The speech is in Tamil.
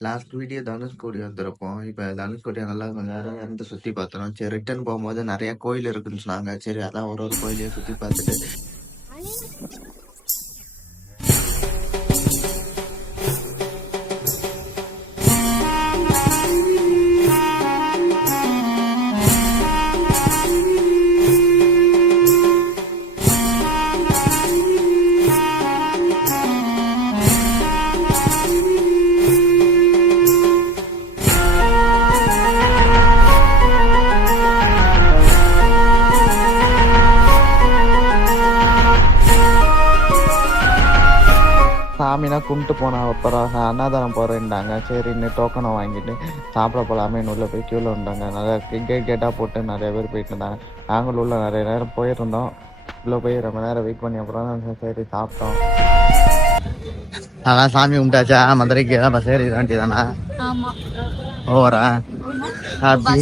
லாஸ்ட் வீடியோ தனுஷ்கோடி வந்திருப்போம். இப்ப தனுஷ்கோடி நல்லா கொஞ்ச நேரம் இருந்து சுத்தி பார்த்தோம். சரி ரிட்டர்ன் போகும்போது நெறைய கோயில் இருக்குன்னு சொன்னாங்க. சரி அதான் ஒரு ஒரு கோயிலையும் சுத்தி பார்த்துட்டு சாமினா கும்பிட்டு போன அப்புறம் அன்னதானம் போகிறேன்டாங்க. சரி இன்னும் டோக்கனை வாங்கிட்டு சாப்பிட போகலாமே உள்ள போய் க்யூவில் வந்தாங்க. நிறையா கேட்டாக போட்டு நிறைய பேர் போயிட்டு இருந்தாங்க. நாங்களும் உள்ள நிறைய நேரம் போயிருந்தோம். உள்ளே போய் ரொம்ப நேரம் வெயிட் பண்ணி அப்புறம் சரி சாப்பிட்டோம். அதான் சாமி கும்பிட்டாச்சா? மதுரைக்கு தான் பஸ் ஏறி வேண்டி தானா? ஓவரா ஹாப்பி